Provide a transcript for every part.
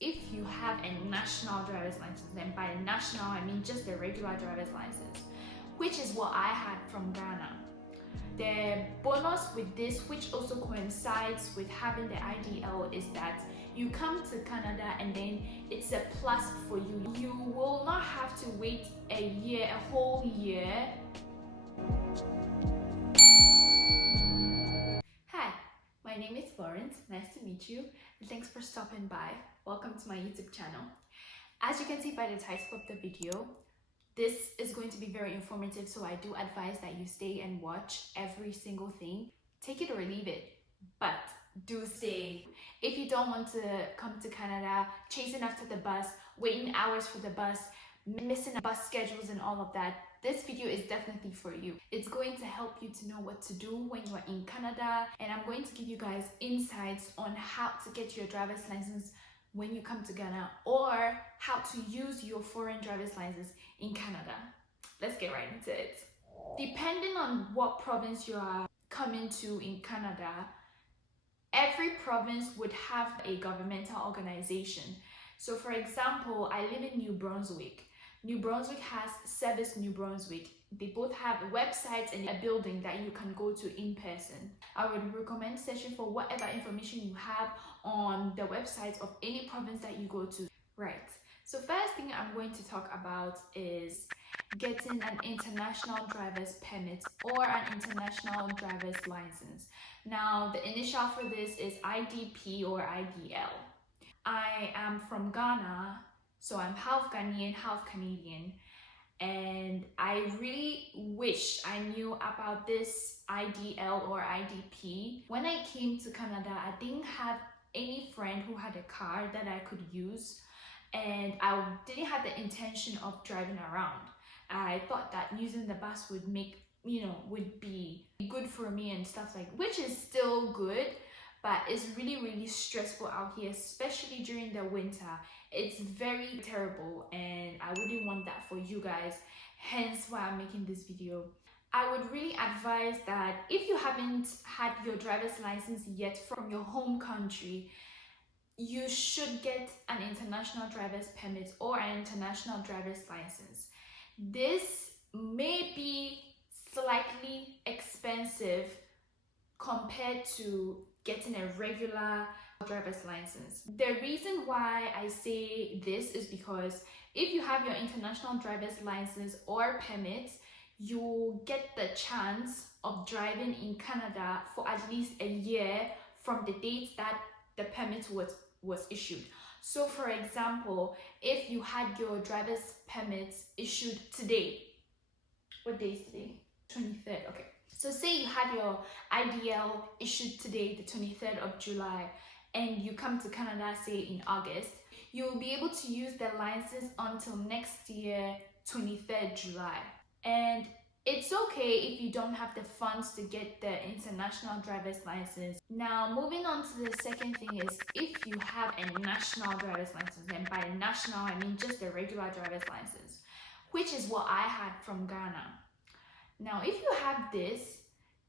if you have a national driver's license, and by national I mean just the regular driver's license, which is what I had from Ghana. The bonus with this, which also coincides with having the IDL, is that you come to Canada and then it's a plus for you. You will not have to wait a whole year. Hi, my name is Florence. Nice to meet you. And thanks for stopping by. Welcome to my YouTube channel. As you can see by the title of the video, this is going to be very informative, so I do advise that you stay and watch every single thing. Take it or leave it, but do stay. If you don't want to come to Canada, chasing after the bus, waiting hours for the bus, missing bus schedules and all of that, this video is definitely for you. It's going to help you to know what to do when you are in Canada, and I'm going to give you guys insights on how to get your driver's license when you come to Ghana, or how to use your foreign driver's license in Canada. Let's get right into it. Depending on what province you are coming to in Canada, every province would have a governmental organization. So for example, I live in New Brunswick. New Brunswick has Service New Brunswick. They both have websites and a building that you can go to in person. I would recommend searching for whatever information you have on the websites of any province that you go to. Right. So first thing I'm going to talk about is getting an international driver's permit or an international driver's license. Now, the initial for this is IDP or IDL. I am from Ghana, so I'm half Ghanaian, half Canadian. And I really wish I knew about this IDL or IDP. When I came to Canada, I didn't have any friend who had a car that I could use, and I didn't have the intention of driving around. I thought that using the bus would would be good for me and stuff like, which is still good, but it's really stressful out here, especially during the winter. It's very terrible, and I wouldn't want that for you guys, hence why I'm making this video. I would really advise that if you haven't had your driver's license yet from your home country, you should get an international driver's permit or an international driver's license. This may be slightly expensive compared to getting a regular driver's license. The reason why I say this is because if you have your international driver's license or permit, you get the chance of driving in Canada for at least a year from the date that the permit was issued. So for example, if you had your driver's permit issued today, what day is today? 23rd, okay. So say you had your IDL issued today, the 23rd of July, and you come to Canada, say in August, you will be able to use the license until next year, 23rd July. And it's okay if you don't have the funds to get the international driver's license. Now, moving on to the second thing is, if you have a national driver's license, and by national I mean just the regular driver's license, which is what I had from Ghana. Now, if you have this,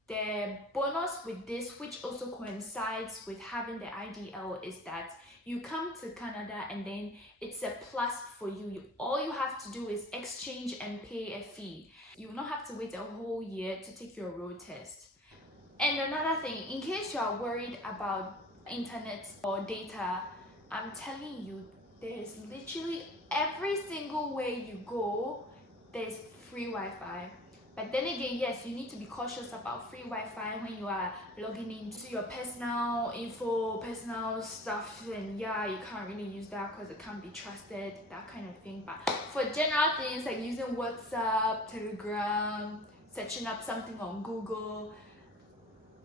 the bonus with this, which also coincides with having the IDL, is that you come to Canada and then it's a plus for you. All you have to do is exchange and pay a fee. You will not have to wait a whole year to take your road test. And another thing, in case you are worried about internet or data, I'm telling you, there's literally every single way you go, there's free Wi-Fi. But then again, yes, you need to be cautious about free Wi-Fi when you are logging into your personal info, personal stuff, and yeah, you can't really use that because it can't be trusted, that kind of thing. But for general things like using WhatsApp, Telegram, searching up something on Google,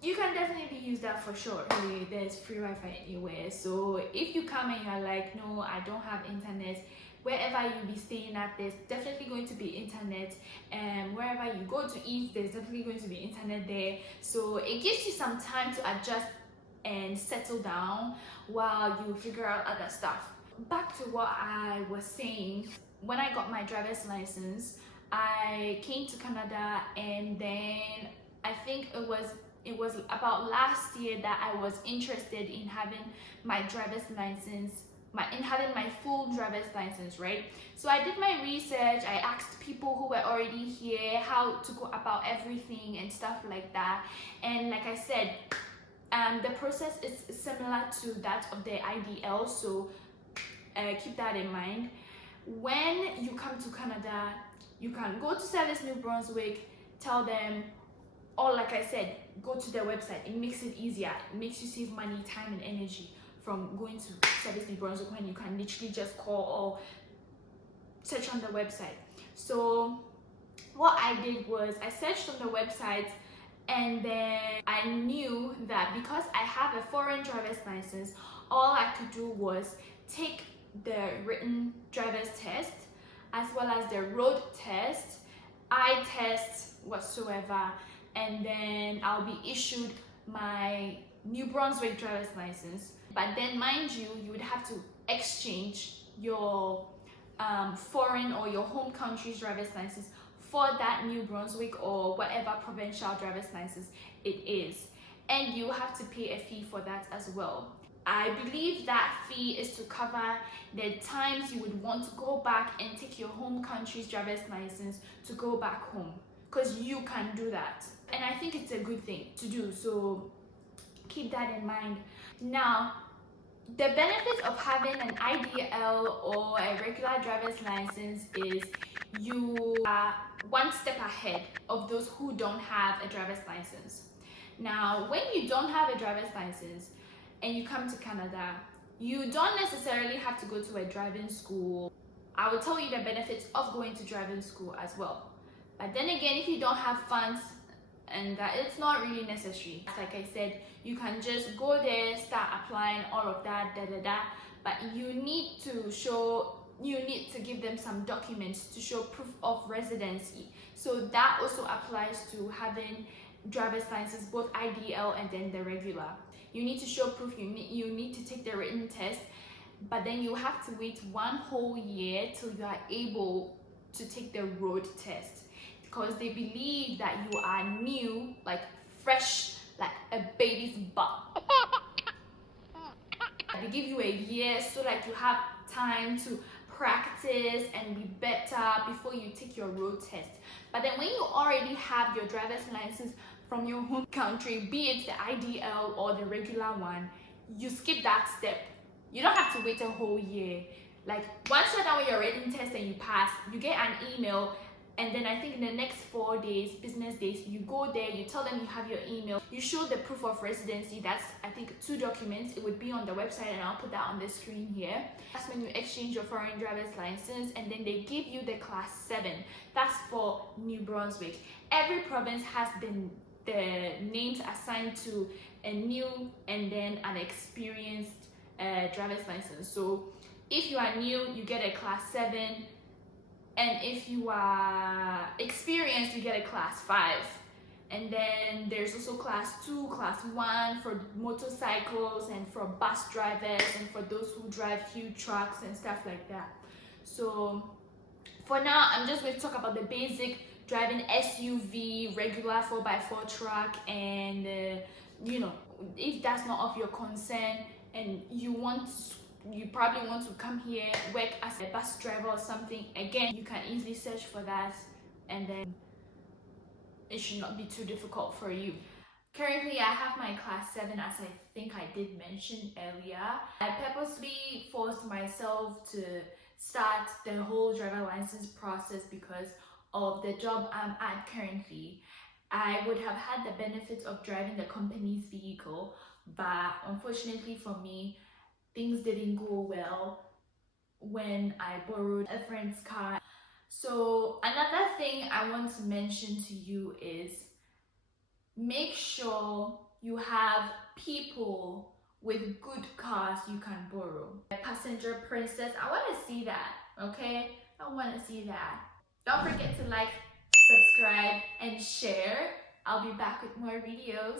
you can definitely use that for sure. Really, there's free Wi-Fi anywhere. So if you come and you're like, no, I don't have internet, wherever you'll be staying at, there's definitely going to be internet, and wherever you go to eat, there's definitely going to be internet there. So it gives you some time to adjust and settle down while you figure out other stuff. Back to what I was saying, when I got my driver's license, I came to Canada, and then I think it was about last year that I was interested in having my driver's license, in having my full driver's license, right? So I did my research. I asked people who were already here how to go about everything and stuff like that. And like I said, the process is similar to that of the IDL, so keep that in mind. When you come to Canada, you can go to Service New Brunswick, tell them, or like I said, go to their website. It makes it easier. It makes you save money, time, and energy from going to Service New Brunswick when you can literally just call or search on the website. So what I did was I searched on the website, and then I knew that because I have a foreign driver's license, all I could do was take the written driver's test as well as the road test, eye test whatsoever, and then I'll be issued my New Brunswick driver's license. But then mind you, you would have to exchange your foreign or your home country's driver's license for that New Brunswick or whatever provincial driver's license it is, and you have to pay a fee for that as well. I believe that fee is to cover the times you would want to go back and take your home country's driver's license to go back home, because you can do that, and I think it's a good thing to do, so keep that in mind. Now, the benefit of having an IDL or a regular driver's license is you are one step ahead of those who don't have a driver's license. Now, when you don't have a driver's license and you come to Canada, you don't necessarily have to go to a driving school. I will tell you the benefits of going to driving school as well. But then again, if you don't have funds, and that it's not really necessary. Like I said, you can just go there, start applying, all of that, but you need to give them some documents to show proof of residency. So that also applies to having driver's license, both IDL and then the regular. You need to show proof, you need to take the written test, but then you have to wait 1 whole year till you are able to take the road test, because they believe that you are new, like fresh, like a baby's butt. They give you a year so that you have time to practice and be better before you take your road test. But then when you already have your driver's license from your home country, be it the IDL or the regular one, you skip that step. You don't have to wait a whole year. Like, once you're done with your written test and you pass, you get an email, and then I think in the next 4 days, business days, you go there, you tell them you have your email, you show the proof of residency. That's, I think, 2 documents. It would be on the website, and I'll put that on the screen here. That's when you exchange your foreign driver's license, and then they give you the class 7. That's for New Brunswick. Every province has the names assigned to a new and then an experienced driver's license. So if you are new, you get a class 7. And if you are experienced, you get a class 5. And then there's also class 2, class 1 for motorcycles and for bus drivers and for those who drive huge trucks and stuff like that. So for now, I'm just going to talk about the basic driving SUV, regular 4x4 truck, and if that's not of your concern and you probably want to come here, work as a bus driver or something, again, you can easily search for that, and then it should not be too difficult for you. Currently, I have my class 7, as I think I did mention earlier. I purposely forced myself to start the whole driver license process because of the job I'm at currently. I would have had the benefits of driving the company's vehicle, but unfortunately for me, things didn't go well when I borrowed a friend's car. So another thing I want to mention to you is make sure you have people with good cars you can borrow. Passenger princess, I want to see that, okay? I want to see that. Don't forget to like, subscribe, and share. I'll be back with more videos.